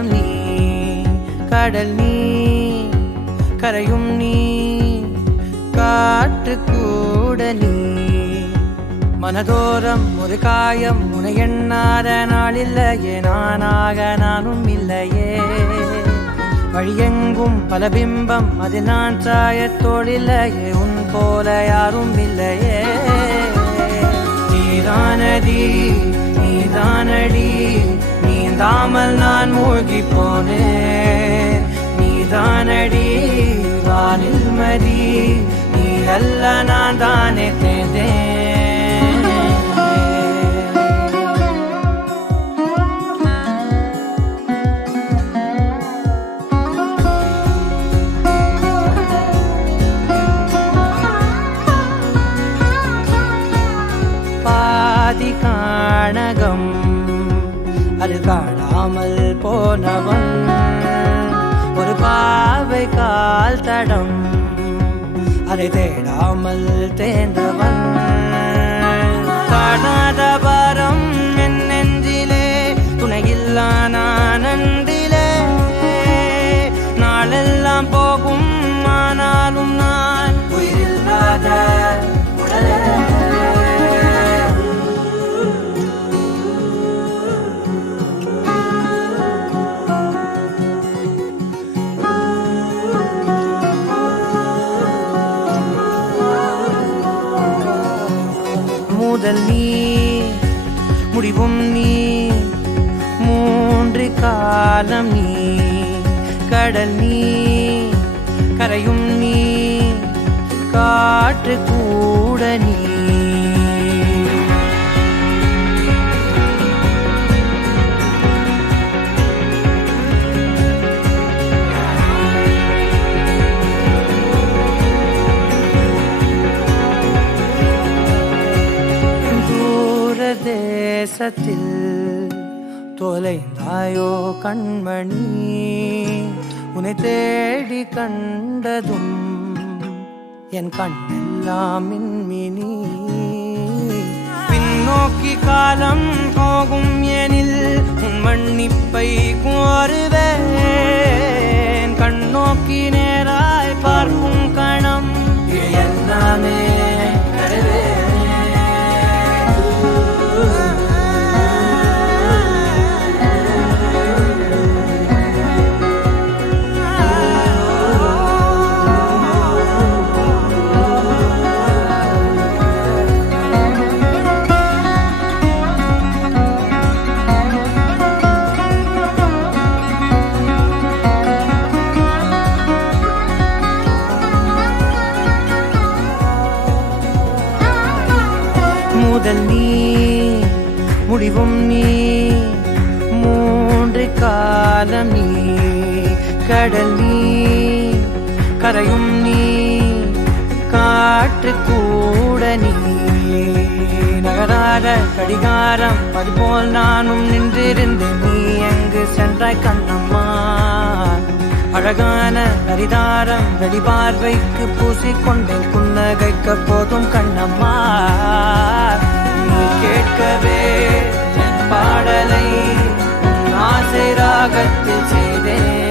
காலம் நீ கடல் நீ கரையும் நீ காற்று கூட நீ மனதோரம் ஒரு காயம் உனை எண்ணாத நாள் இல்லையே நானாக நானும் இல்லையே வழியெங்கும் பல பிம்பம் அது நான் சாயத்தோடில்லையே உன் போல யாரும் இல்லையே நீதானடி நீதானடி நீந்தாமல் நான் மூழ்கி போனேன் நீதானடி வானில் மதி நீ அல்ல நான் தானே தேர்ந்தேன் பாதி காணகம் அது காணாமல் போனவன் ஒரு பாவை கால் தடம் அதை தேடாமல் தேர்ந்தவன் காணாத பாரம் என் நெஞ்சிலே துணையில்லா நான் அன்றிலே நாளெல்லாம் போகும் ஆனாலும் நான் உயிரில்லாத உடலே முதல் நீ முடிவும் நீ மூன்று காலம் நீ கடல் நீ கரையும் நீ காற்று கூட நீ தேசத்தில் தொலைந்தாயோ கண்மணி உன்னை தேடி கண்டதும் என் கண்ணெல்லாம் மின்மினி பின்னோக்கி காலம் போகும் எனில் உன் மன்னிப்பை கோருவேன் கண்ணோக்கி நேராய் பார்க்கும் கணம் எல்லாமே முதல் நீ முடிவும் நீ மூன்று காலம் நீ கடல் நீ கரையும் நீ காற்று கூட நீ நகராத கடிகாரம் அதுபோல் நானும் நின்றிருந்தேன் நீ எங்கு சென்றாய் கண்ணம்மா அழகான கரிதாரம் வெளிபார்வைக்கு பூசிக்கொண்டேன் புன்னகைக்க போதும் கண்ணம்மா நீ கேட்கவே என் பாடலை ஆசை ராகத்தில் செய்தேன்